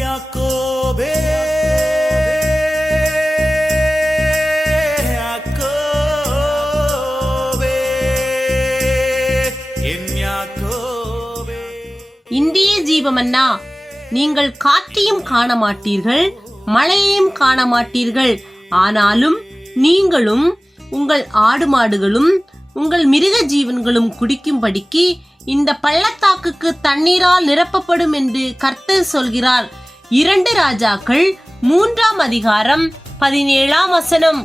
யாக்கோபே இந்திய ஜீவமன்னா, நீங்கள் காற்றையும் காண மாட்டீர்கள், மழையையும் காண மாட்டீர்கள். ஆனாலும் நீங்களும் உங்கள் ஆடு மாடுகளும் உங்கள் மிருக ஜீவன்களும் குடிக்கும்படிக்கு இந்த பள்ளத்தாக்குக்கு தண்ணீரால் நிரப்பப்படும் என்று கர்த்தர் சொல்கிறார். 2 ராஜாக்கள் 3ஆம் அதிகாரம் 17ஆம் வசனம்.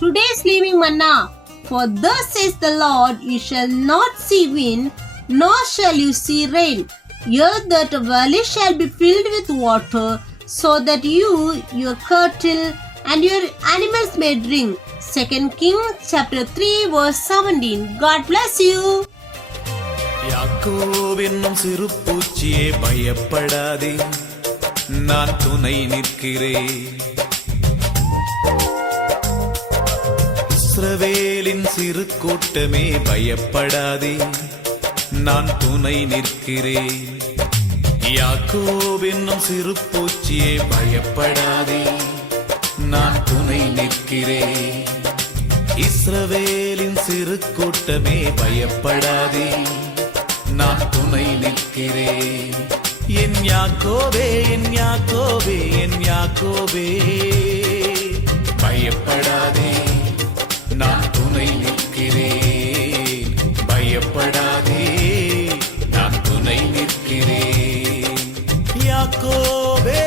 Today's living manna. For thus says the Lord, you shall not see wind, nor shall you see rain. Yet that valley shall be filled with water, so that you, your cattle, and your animals may drink. 2 Kings chapter 3 verse 17. God bless you. யாக்கோபு என்னும் சிறு பூச்சியே பயப்படாதே, நான் துணை நிற்கிறேன். இஸ்ரவேலின் சிறு கூட்டமே பயப்படாதே, நான் துணை நிற்கிறேன். யாக்கோபு என்னும் சிறு பூச்சியே பயப்படாதே, நான் துணை நிற்கிறேன். இஸ்ரவேலின் சிறு கூட்டமே பயப்படாதே, நான் துணை நிற்கிறேன். என் யாக்கோபே, என் யாக்கோபே, என் யாக்கோபே பயப்படாதே, நான் துணை நிற்கிறேன். பயப்படாதே, நான் துணை நிற்கிறேன். யாக்கோபே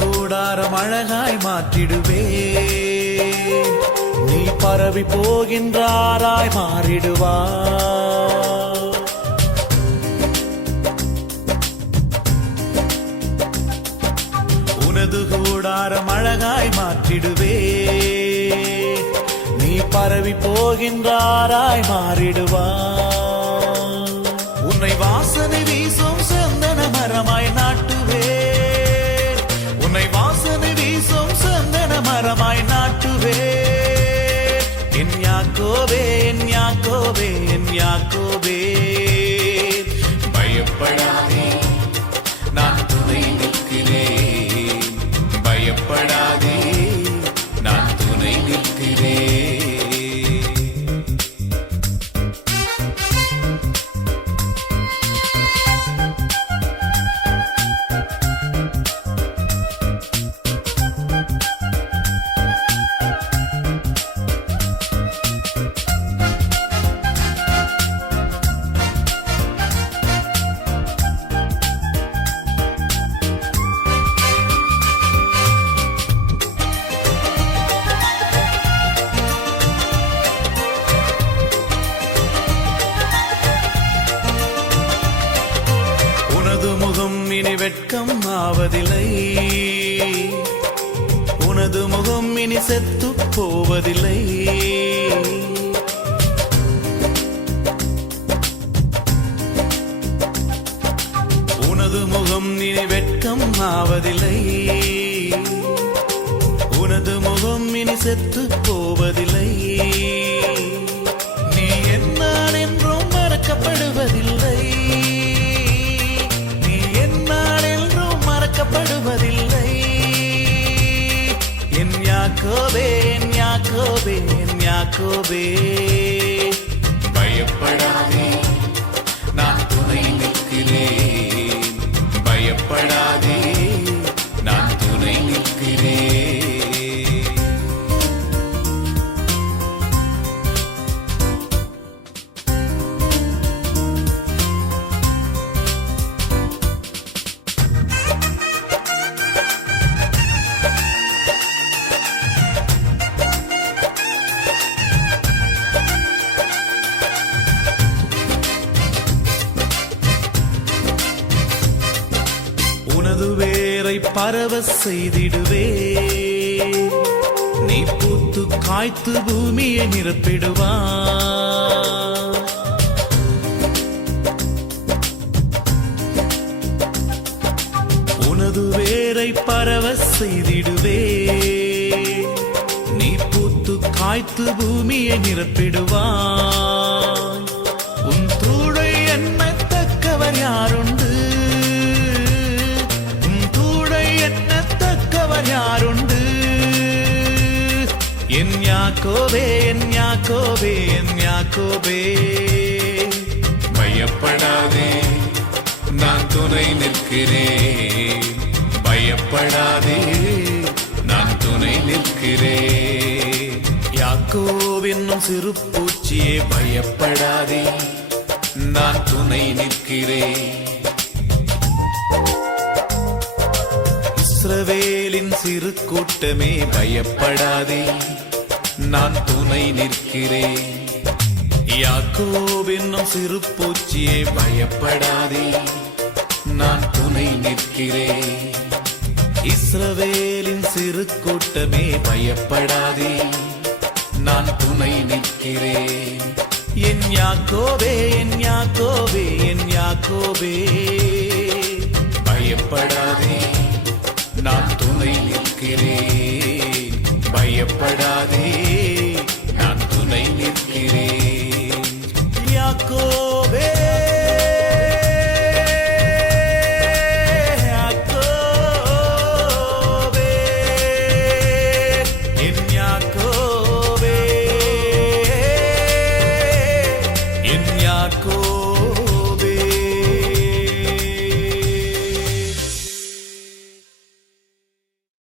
கூடாரம் அழகாய் மாற்றிடுவே, நீ பரவி போகின்றாராய் மாறிடுவா. உனது கூடாரம் அழகாய் மாற்றிடுவே, நீ பரவி போகின்றாராய் மாறிடுவா. உன்னை வாசனை வீசும் சந்தன மரமாய் நாட்டுவே, உன்னை வாசனை வீசும் சந்தன மரமாய் நாட்டுவே. என் யாக்கோபே, என் யாக்கோபே, என் யாக்கோபே பயப்படாதே, நான் துணை நிற்கிறேன். பயப்படாதே, நான் துணை நிற்கிறேன். இனி வெட்கம் ஆவதில்லை, உனது முகம் இனி செத்து போவதில்லை. உனது முகம் இனி வெட்கம் ஆவதில்லை, உனது முகம் இனி செத்து போவதில்லை. நீ என்னால் என்றும் மறக்கப்படுவதில்லை, படுவதில்லை. என் யாக்கோபே, என் யாக்கோபே, என் யாக்கோபே பயப்படாதே, நான் துணை நிற்கிறேன். பயப்படாதே, நான் துணை நிற்கிறேன். பரவ செய்திடுவே. நீ பூத்து காய்த்து பூமியை நிரப்பிடுவா. உனது வேரை பரவ செய்திடுவே. நீ பூத்து காய்த்து பூமியை நிரப்பிடுவா. உன் தூளை எண்ணத்தக்கவர் யாருண்டு? உன் தூளை எண்ணத்தக்கவர் யாருண்டு? என் யாக்கோபே, என் யாக்கோபே, என் யாக்கோபே. பயப்படாதே, நான் துணை நிற்கிறேன். பயப்படாதே, நான் துணை நிற்கிறேன். யாக்கோப் என்னும் சிறு பூச்சியே பயப்படாதே, நான் துணை நிற்கிறேன். இஸ்ரவேலின் சிறு கூட்டமே பயப்படாதே, நான் துணை நிற்கிறேன். யாக்கோப் என்னும் சிறு பூச்சியே பயப்படாதே, நான் துணை நிற்கிறேன். இஸ்ரவேலின் சிறு கூட்டமே பயப்படாதே, நான் துணை நிற்கிறேன். என் யாக்கோபே, என் யாக்கோபே, என் யாக்கோபே. பயப்படாதே, நான் துணை நிற்கிறேன். பயப்படாதே, நான் துணை நிற்கிறேன். யாக்கோபே, யாக்கோபே, என் யாக்கோபே, என் யாக்கோபே.